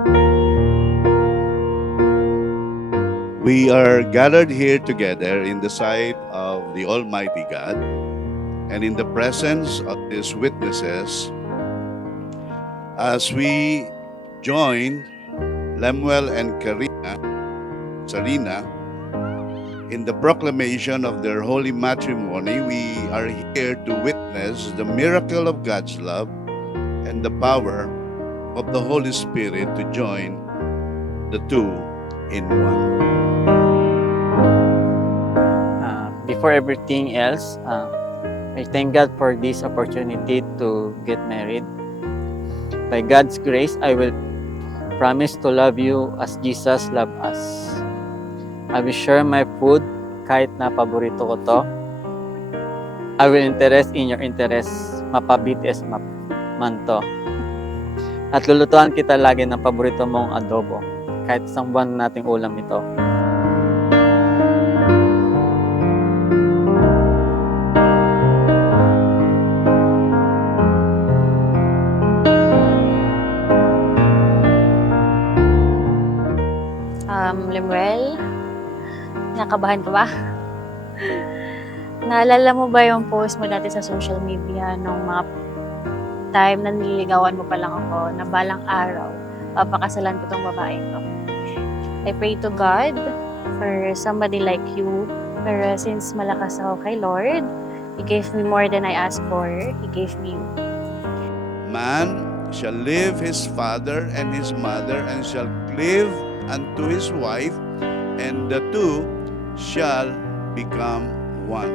We are gathered here together in the sight of the Almighty God and in the presence of His witnesses as we join Lemuel and Sarina in the proclamation of their holy matrimony. We are here to witness the miracle of God's love and the power of the Holy Spirit to join the two in one. Before everything else, I thank God for this opportunity to get married. By God's grace, I will promise to love you as Jesus loved us. I will share my food kahit na paborito ko to. I will interest in your interest, mapabitis man to. At lulutuan kita lagi ng paborito mong adobo, kahit isang buwan nating ulam ito. Lemuel, nakabahan ka ba? Naalala mo ba yung post mo dati sa social media nung mga time na nililigawan mo pa lang ako na balang araw, papakasalan ko tong babae ko? I pray to God for somebody like you, pero since malakas ako kay Lord, He gave me more than I asked for. He gave me you. Man shall leave his father and his mother and shall cleave unto his wife, and the two shall become one.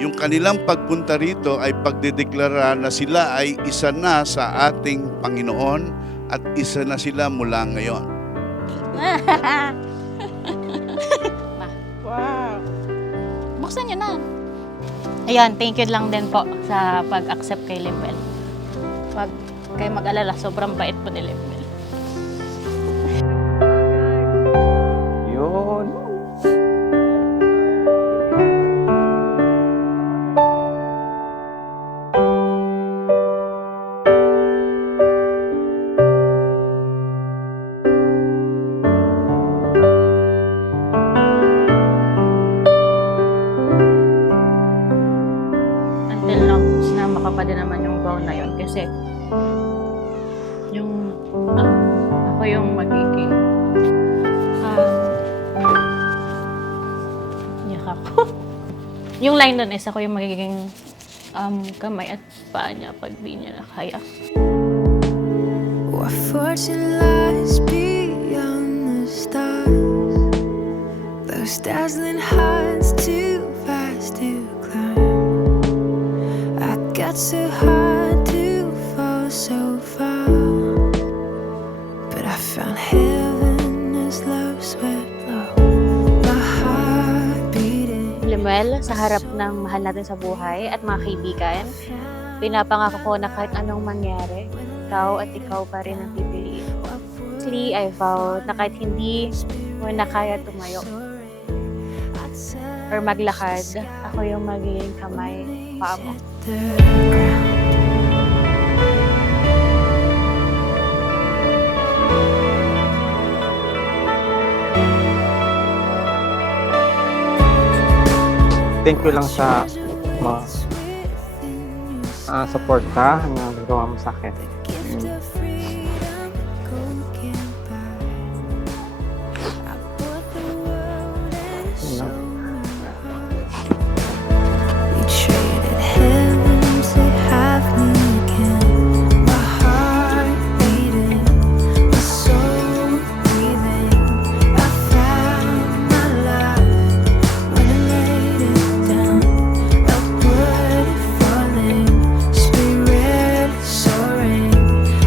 Yung kanilang pagpunta rito ay pagdedeklara na sila ay isa na sa ating Panginoon at isa na sila mula ngayon. Wow! Buksan niyo na. Ayan, thank you lang din po sa pag-accept kay Lemuel. Huwag kayo mag-alala, sobrang bait po ni Lemuel. Yun. Until now, sinama ka pa din naman yung gown na yun kasi yung ako yung magiging ako. Yung line doon is ako yung magiging kamay at paa niya pag di niya na kaya. What fortune lies beyond the stars? Those dazzling heights too fast to climb. I got so high to fall so far, but I found heaven as love swept low. My heart beating. Lemuel, sa harap ng mahal natin sa buhay at mga kaibigan, pinapangako ko na kahit anong mangyari, ikaw at ikaw pa rin ang pipiliin ko. Actually, I vowed na kahit hindi mo na kaya tumayo or maglakad, ako yung magiging kamay, paa mo. Thank you lang sa mga suporta na nagawa mo sa akin. We traded heaven to have me again. My heart beating, my soul breathing. I found my life when I laid it down. Upward falling, spirit soaring.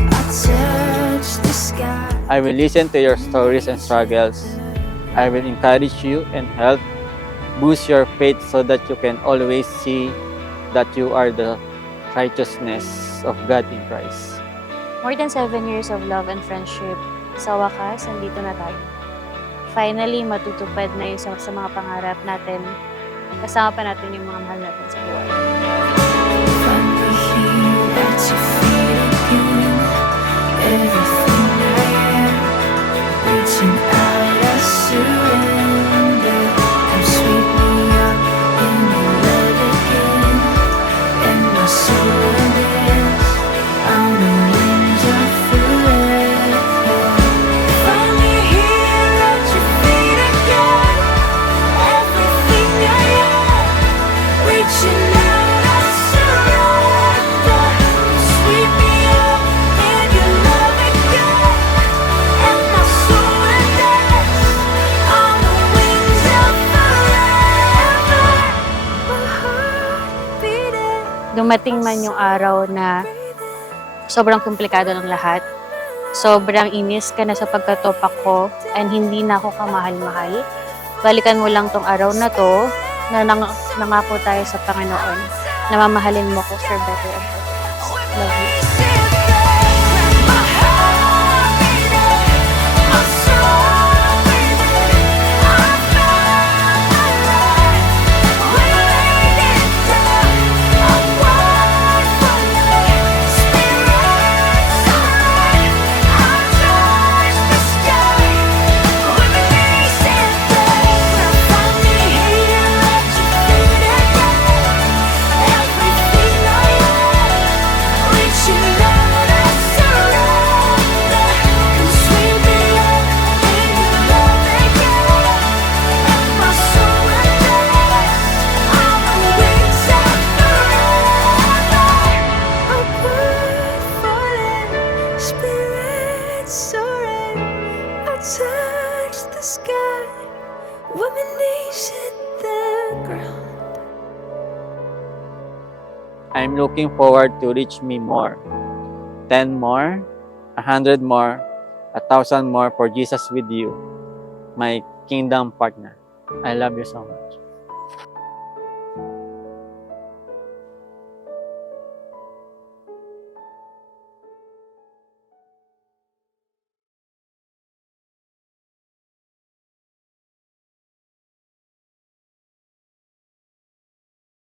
I touched the sky. I will listen to your stories and struggles. I will encourage you and help boost your faith so that you can always see that you are the righteousness of God in Christ. More than 7 years of love and friendship, sa wakas, nandito na tayo. Finally, matutupad na yung sa mga pangarap natin. Kasama pa natin yung mga mahal natin sa buhay. Finally here at your feet again. Everything I dumating man yung araw na sobrang komplikado ng lahat, sobrang inis ka na sa pagkatopak ko, and hindi na ako kamahal-mahal, balikan mo lang tong araw na to, na nangako tayo sa Panginoon, na mamahalin mo ko for better and for worse. Love you. Touch the sky when my knees hit the ground. I'm looking forward to reach me more. 10 more, 100 more, 1,000 more for Jesus with you, my kingdom partner. I love you so much.